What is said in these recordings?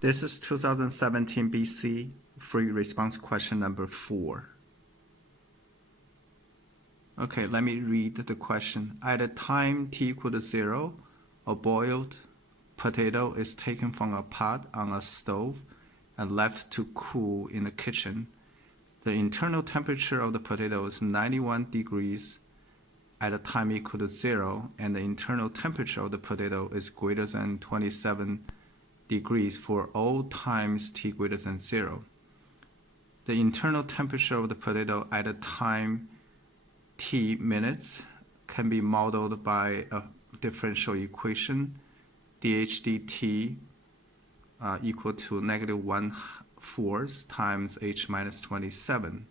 This is 2017 BC free response question number 4. Okay, let me read the question. At a time t equal to 0, a boiled potato is taken from a pot on a stove and left to cool in the kitchen. The internal temperature of the potato is 91 degrees at a time equal to 0, and the internal temperature of the potato is greater than 27 degrees for all times t greater than 0. The internal temperature of the potato at a time t minutes can be modeled by a differential equation dH dt equal to negative 1/4 times h minus 27.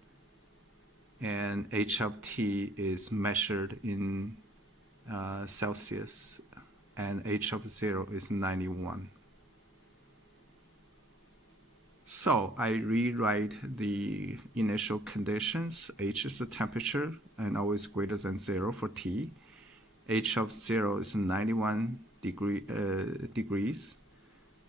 And h of t is measured in Celsius, and h of 0 is 91. So I rewrite the initial conditions. H is the temperature and always greater than 0 for t. H of 0 is 91 degrees.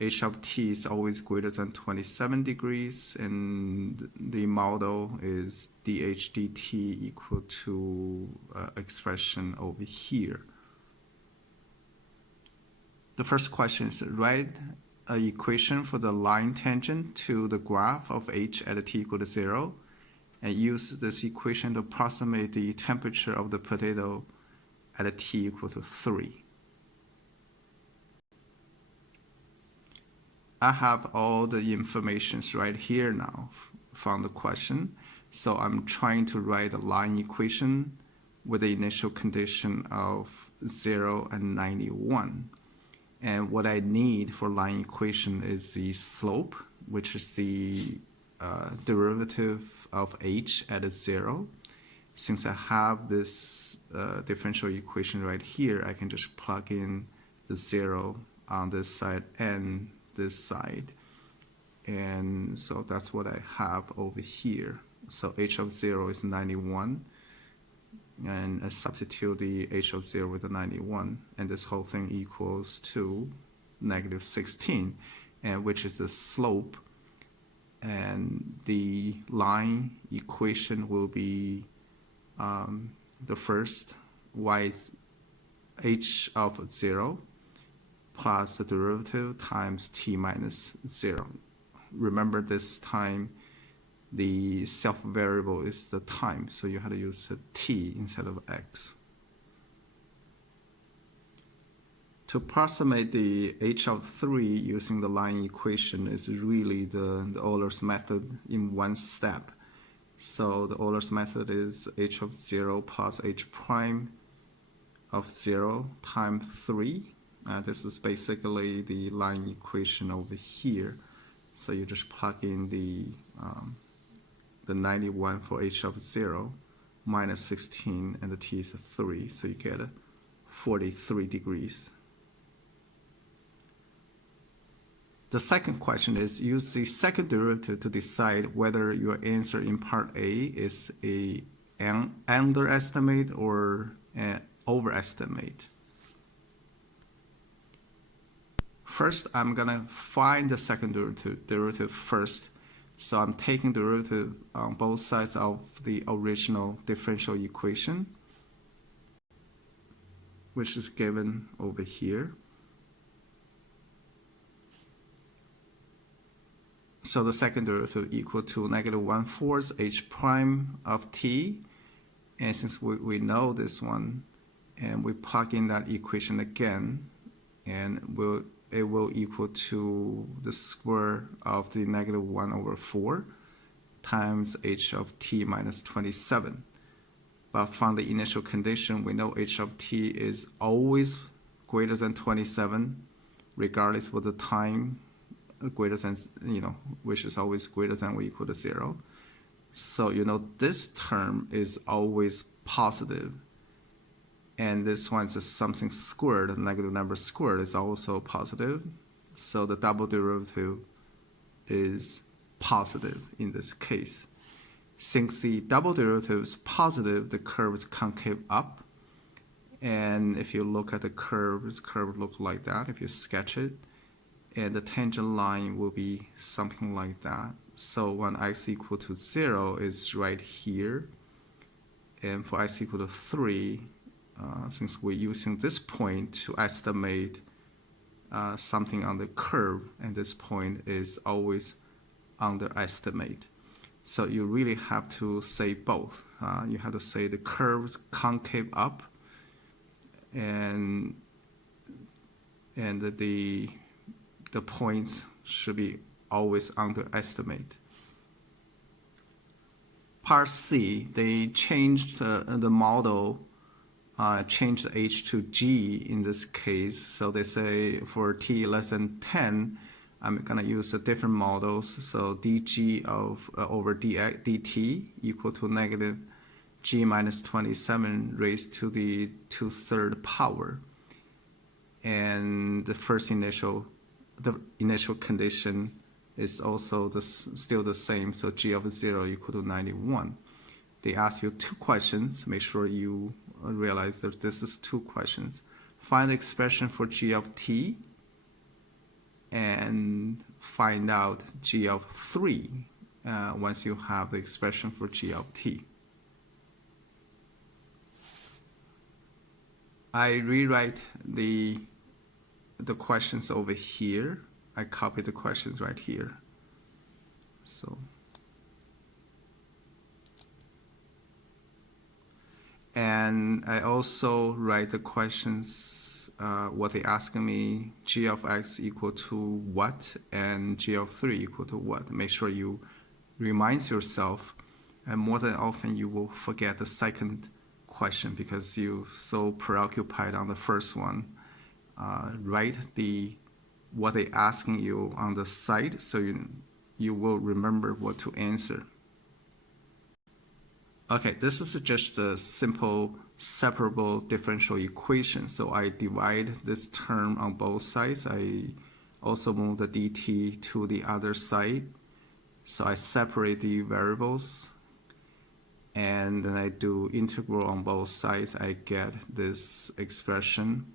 H of t is always greater than 27 degrees, and the model is dH dt equal to expression over here. The first question is write an equation for the line tangent to the graph of h at a t equal to 0, and use this equation to approximate the temperature of the potato at a t equal to 3. I have all the information right here now from the question, so I'm trying to write a line equation with the initial condition of 0 and 91. And what I need for line equation is the slope, which is the derivative of h at a 0. Since I have this differential equation right here, I can just plug in the 0 on this side and this side. And so that's what I have over here. So h of 0 is 91. And I substitute the h of 0 with the 91, and this whole thing equals to negative 16, and which is the slope. And the line equation will be the first y is h of 0 plus the derivative times t minus 0. Remember, this time the self-variable is the time, so you have to use a t instead of x. To approximate the h of 3 using the line equation is really the Euler's method in one step. So the Euler's method is h of 0 plus h prime of 0 times 3. This is basically the line equation over here. So you just plug in the 91 for h of 0 minus 16, and the t is 3, so you get 43 degrees. The second question is use the second derivative to decide whether your answer in part A is an underestimate or an overestimate. First, I'm gonna find the second derivative first. So I'm taking derivative on both sides of the original differential equation, which is given over here. So the second derivative equal to negative 1/4 h prime of t. And since we know this one, and we plug in that equation again, and it will equal to the square of the negative 1/4 times h of t minus 27. But from the initial condition, we know h of t is always greater than 27, regardless of the time greater than, which is always greater than or equal to 0. So, this term is always positive. And this one is something squared, a negative number squared is also positive. So the double derivative is positive in this case. Since the double derivative is positive, the curve is concave up. And if you look at the curve, this curve looks like that if you sketch it. and the tangent line will be something like that. So when x equal to 0 is right here, and for x equal to 3, since we're using this point to estimate something on the curve, and this point is always underestimate. So you really have to say both. You have to say the curve's concave up, and the points should be always underestimate. Part C, they changed the model, changed H to G in this case. So they say for t less than 10, I'm going to use the different models. So dg of over dt equal to negative g minus 27 raised to the 2/3 power. And the initial condition is also still the same, so g of 0 equal to 91. They ask you two questions. Make sure you realize that this is two questions. Find the expression for g of t and find out g of 3 once you have the expression for g of t. I rewrite the questions over here. I copy the questions right here. So, and I also write the questions, what they asking me, g of x equal to what, and g of 3 equal to what. Make sure you remind yourself, and more than often you will forget the second question because you're so preoccupied on the first one. Write what they asking you on the side, so you will remember what to answer. Okay, this is just a simple separable differential equation. So I divide this term on both sides. I also move the dt to the other side. So I separate the variables, and then I do integral on both sides. I get this expression.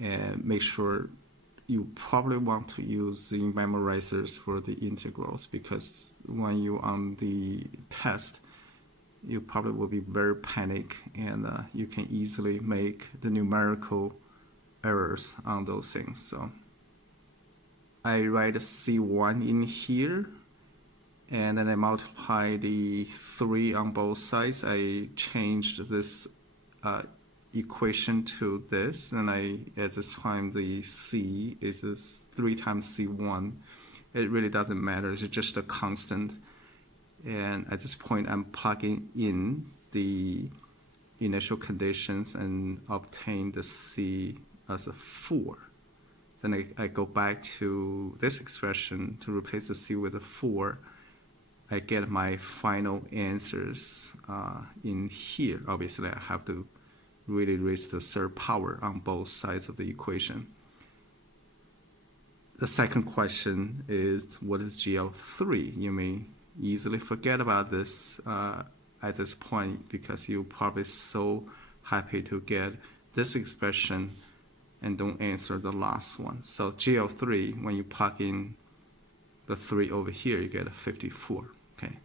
And make sure you probably want to use the memorizers for the integrals, because when you're on the test, you probably will be very panic, and you can easily make the numerical errors on those things. So I write C1 in here, and then I multiply the 3 on both sides. I changed this equation to this, and at this time the C is 3 times C1. It really doesn't matter, it's just a constant. And at this point I'm plugging in the initial conditions and obtain the C as a 4. Then I go back to this expression to replace the C with a 4. I get my final answers in here. Obviously I have to really raise the third power on both sides of the equation. The second question is, what is g of 3? You may easily forget about this at this point, because you're probably so happy to get this expression and don't answer the last one. So g of 3, when you plug in the 3 over here, you get a 54. Okay.